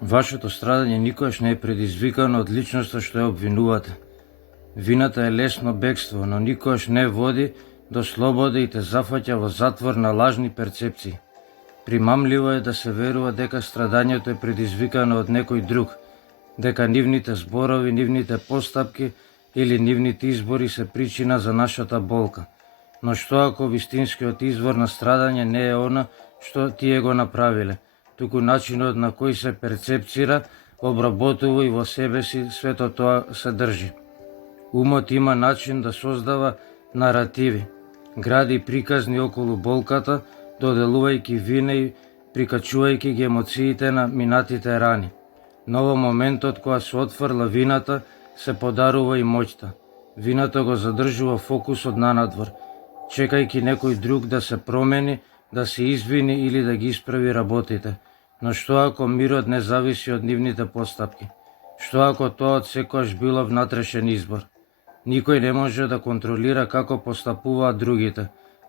Вашето страдање никогаш не е предизвикано од личноста што ја обвинувате. Вината е лесно бегство, но никогаш не води до слобода и те зафаќа во затвор на лажни перцепции. Примамливо е да се верува дека страдањето е предизвикано од некој друг, дека нивните зборови, нивните постапки или нивните избори се причина за нашата болка. Но што ако вистинскиот извор на страдање не е она што тие го направиле, туку начинот на кој се перцепцира, обработува и во себе си свето тоа се држи. Умот има начин да создава наративи, гради приказни околу болката, доделувајќи вина и прикачувајќи ги емоциите на минатите рани. Но во моментот кога се отфрла вината, се подарува и моќта. Вината го задржува фокусот нанадвор, чекајќи некој друг да се промени, да се извини или да ги исправи работите. Но што ако мирот не зависи од нивните постапки? Што ако тоа од секојаш било внатрешен избор? Никој не може да контролира како постапуваат другите.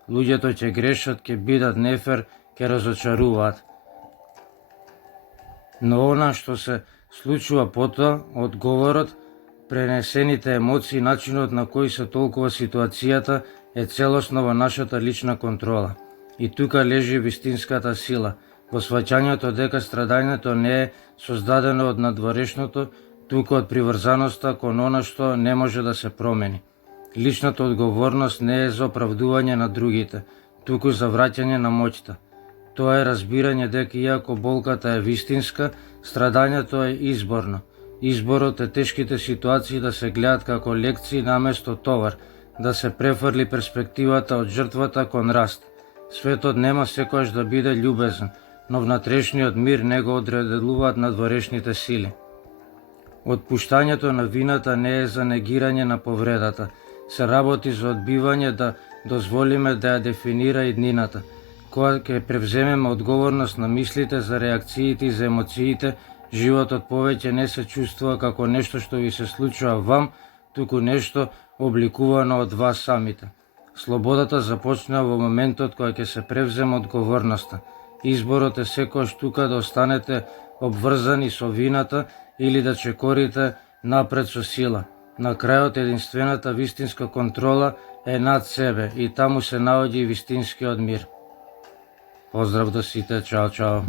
Луѓето ќе грешат, ќе бидат нефер, ќе разочаруваат. Но она што се случува потоа, одговорот, пренесените емоции, начинот на кој се толкува ситуацијата е целосно во нашата лична контрола. И тука лежи вистинската сила, во сваќањето дека страдањето не е создадено од надворешното, туку од приврзаноста кон она што не може да се промени. Личната одговорност не е за оправдување на другите, туку за враќање на моќта. Тоа е разбирање дека иако болката е вистинска, страдањето е изборно. Изборот е тешките ситуации да се гледат како лекции наместо товар, да се префрли перспективата од жртвата кон раст. Светот нема секојаш да биде љубезен, но внатрешниот мир не го одределуваат надворешните сили. Отпуштањето на вината не е за негирање на повредата, се работи за одбивање да дозволиме да ја дефинира иднината. Кога ќе превземеме одговорност на мислите, за реакциите и за емоциите, животот повеќе не се чувствува како нешто што ви се случува вам, туку нешто обликувано од вас самите. Слободата започнува во моментот кога ќе се превземе одговорноста. Изборот е секојаш тука да останете обврзани со вината или да чекорите напред со сила. На крајот единствената вистинска контрола е над себе и таму се наоѓа и вистинскиот мир. Поздрав до сите, чао, чао.